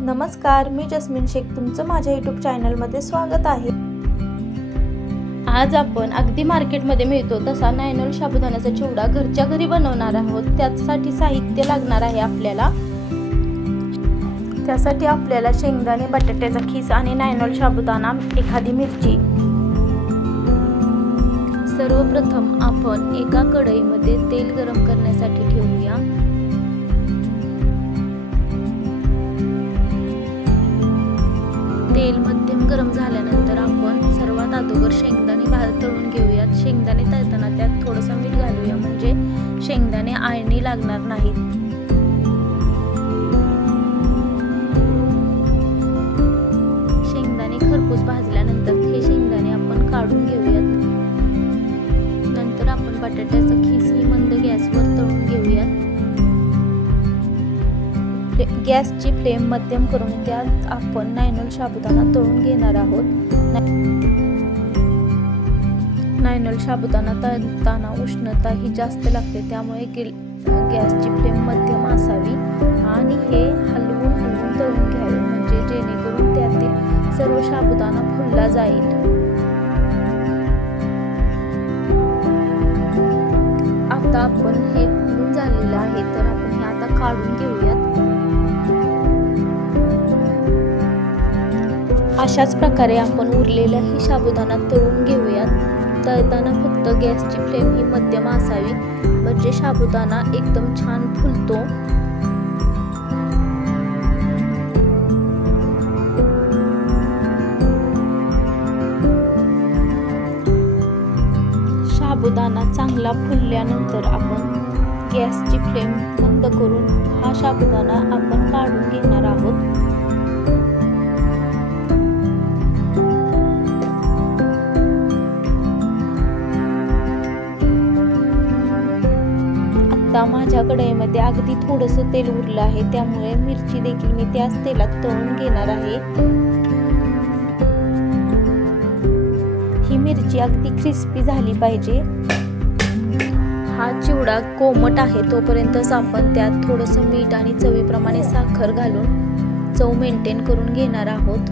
नमस्कार मी जस्मिन शेख. तुमचं माझ्या यूट्यूब चॅनलमध्ये स्वागत आहे. आज आपण अगदी मार्केटमध्ये मिळतो तसा नायनोल साबुदाण्याचा चिवडा घरच्या घरी बनवणार आहोत. त्यासाठी साहित्य लागणार आहे आपल्याला. त्यासाठी आपल्याला शेंगदाणे बटाट्याचा खीस आणि नायनोल साबुदाणा एखादी मिरची. सर्वप्रथम आपण एका कढईमध्ये तेल गरम करण्यासाठी ठेवूया. तेल मध्यम गरम झाल्यानंतर आपण सर्वात अगोदर शेंगदाणे भात तळून घेऊयात. शेंगदाणे तळताना त्यात थोडंसं मीठ घालूया म्हणजे शेंगदाणे आळणी लागणार नाहीत. शेंगदाणे खरपूस भाजल्यानंतर हे शेंगदाणे आपण काढून घेऊयात. नंतर आपण बटाट्याचा खिस फ्ले- गॅसची फ्लेम मध्यम करून त्यात आपण नायनोल साबुदाणा तळून घेणार आहोत. नायनोल साबुदाणा तळताना उष्णता ही जास्त लागते त्यामुळे गे- गॅसची फ्लेम मध्यम असावी आणि हे हलवून हलवून तळून घ्यावे म्हणजे जेणेकरून त्यातील सर्व साबुदाणा फुलला जाईल. आता आपण हे अशाच प्रकारे आपण उरलेला ही साबुदाणा तळून घेऊयात. तळताना फक्त गॅसची फ्लेम ही मध्यम असावी. म्हणजे साबुदाणा एकदम छान फुलतो. साबुदाणा चांगला फुलल्यानंतर आपण गॅसची फ्लेम बंद करून हा साबुदाणा आपण काढून घेणार आहोत. आता माझ्या कढईमध्ये अगदी थोडंसं तेल उरलं आहे. त्यामुळे मिरची देखील मी त्याच तेलात तळून घेणार आहे. ही मिरची अगदी क्रिस्पी झाली पाहिजे. हा चिवडा कोमट आहे तोपर्यंतच आपण त्यात थोडंसं मीठ आणि चवीप्रमाणे साखर घालून चव मेंटेन करून घेणार आहोत.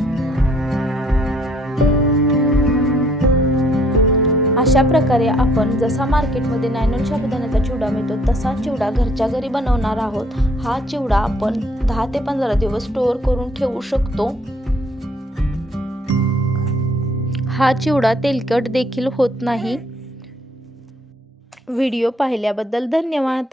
अशा प्रकारे आपण जसा मार्केटमध्ये नायनोन साबुदाण्याचा चिवडा मिळतो तसा चिवडा घरच्या घरी बनवणार आहोत. हा चिवडा आपण दहा ते पंधरा दिवस स्टोअर करून ठेवू शकतो. हा चिवडा तेलकट देखील होत नाही. व्हिडिओ पाहिल्याबद्दल धन्यवाद.